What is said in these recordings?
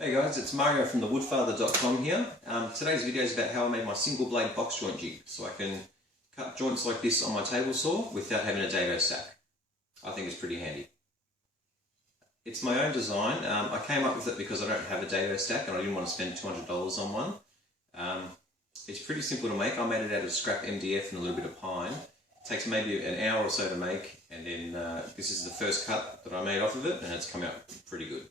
Hey guys, it's Mario from TheWoodfather.com here. Today's video is about how I made my single blade box joint jig, so I can cut joints like this on my table saw without having a dado stack. I think it's pretty handy. It's my own design. I came up with it because I don't have a dado stack and I didn't want to spend $200 on one. It's pretty simple to make. I made it out of scrap MDF and a little bit of pine. It takes maybe an hour or so to make, and then this is the first cut that I made off of it, and it's come out pretty good.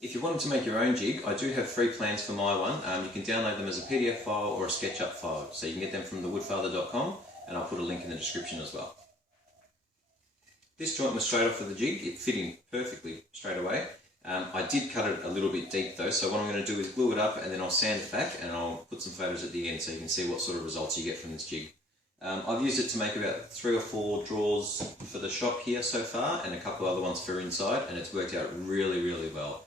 If you're wanting to make your own jig, I do have free plans for my one. You can download them as a PDF file or a SketchUp file. So you can get them from TheWoodfather.com, and I'll put a link in the description as well. This joint was straight off of the jig. It fit in perfectly straight away. I did cut it a little bit deep though, so what I'm going to do is glue it up and then I'll sand it back, and I'll put some photos at the end so you can see what sort of results you get from this jig. I've used it to make about 3 or 4 drawers for the shop here so far, and a couple other ones for inside, and it's worked out really, really well.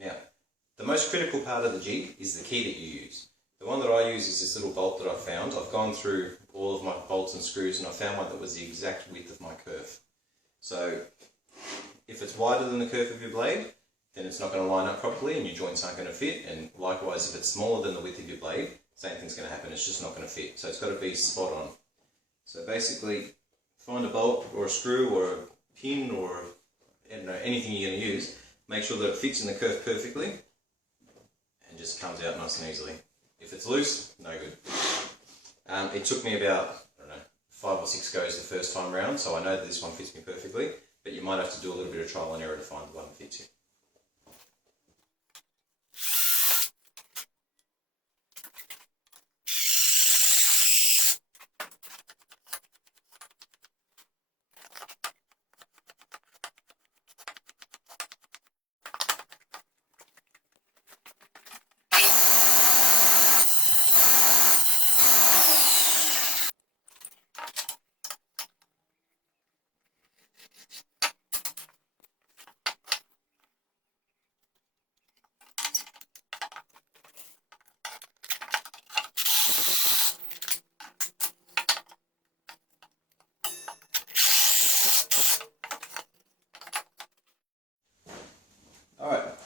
Now, the most critical part of the jig is the key that you use. The one that I use is this little bolt that I've found. I've gone through all of my bolts and screws and I found one that was the exact width of my kerf. So, if it's wider than the kerf of your blade, then it's not going to line up properly and your joints aren't going to fit. And likewise, if it's smaller than the width of your blade, same thing's going to happen, it's just not going to fit. So it's got to be spot on. So basically, find a bolt or a screw or a pin or anything you're going to use. Make sure that it fits in the kerf perfectly and just comes out nice and easily. If it's loose, no good. It took me about, 5 or 6 goes the first time round, so I know that this one fits me perfectly, but you might have to do a little bit of trial and error to find the one that fits you.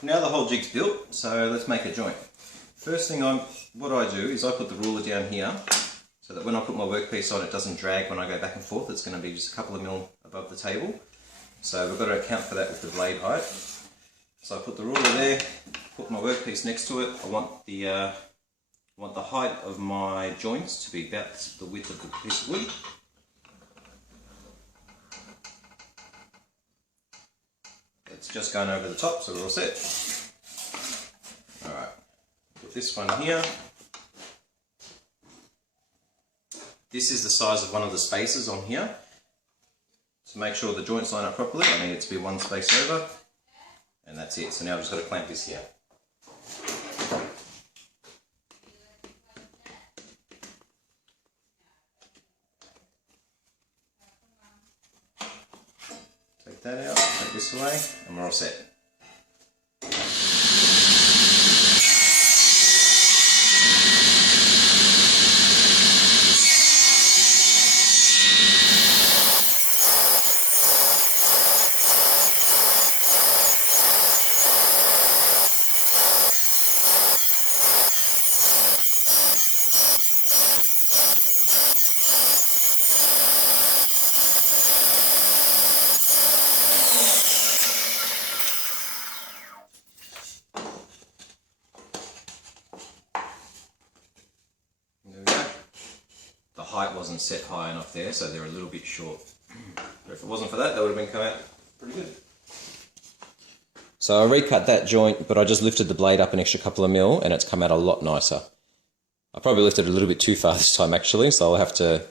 Now the whole jig's built, so let's make a joint. First thing what I do is I put the ruler down here so that when I put my workpiece on it doesn't drag when I go back and forth. It's going to be just a couple of mil above the table. So we've got to account for that with the blade height. So I put the ruler there, put my workpiece next to it. I want the height of my joints to be about the width of the piece of wood. It's just going over the top, so we're all set. Alright, put this one here. This is the size of one of the spaces on here. To make sure the joints line up properly, I need it to be one space over, and that's it. So now I've just got to clamp this here. Take that out, take this away, and we're all set. The height wasn't set high enough there, so they're a little bit short. But if it wasn't for that, they would have been come out pretty good. So I recut that joint, but I just lifted the blade up an extra couple of mil, and it's come out a lot nicer. I probably lifted it a little bit too far this time actually, so I'll have to,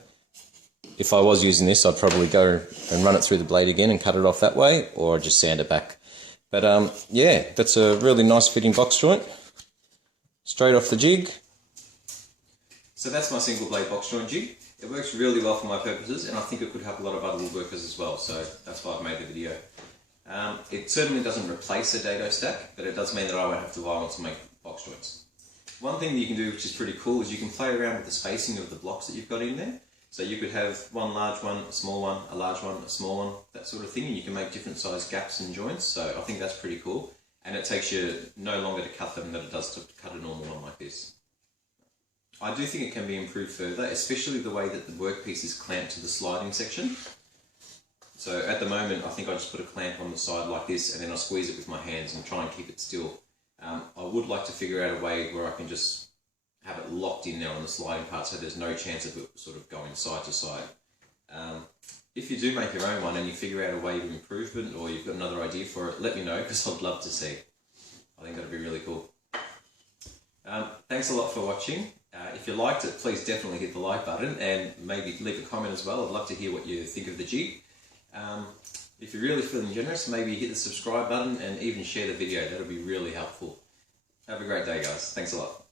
if I was using this, I'd probably go and run it through the blade again and cut it off that way, or just sand it back. But yeah, that's a really nice fitting box joint. Straight off the jig. So that's my single blade box joint jig. It works really well for my purposes, and I think it could help a lot of other woodworkers as well, so that's why I've made the video. It certainly doesn't replace a dado stack, but it does mean that I won't have to rely on to make box joints. One thing that you can do, which is pretty cool, is you can play around with the spacing of the blocks that you've got in there. So you could have one large one, a small one, a large one, a small one, that sort of thing, and you can make different size gaps and joints, so I think that's pretty cool. And it takes you no longer to cut them than it does to cut a normal one like this. I do think it can be improved further, especially the way that the workpiece is clamped to the sliding section. So at the moment, I think I just put a clamp on the side like this, and then I squeeze it with my hands and try and keep it still. I would like to figure out a way where I can just have it locked in there on the sliding part, so there's no chance of it sort of going side to side. If you do make your own one and you figure out a way of improvement, or you've got another idea for it, let me know, because I'd love to see. I think that'd be really cool. Thanks a lot for watching. If you liked it, please definitely hit the like button, and maybe leave a comment as well. I'd love to hear what you think of the jig. If you're really feeling generous, maybe hit the subscribe button and even share the video. That'll be really helpful. Have a great day, guys. Thanks a lot.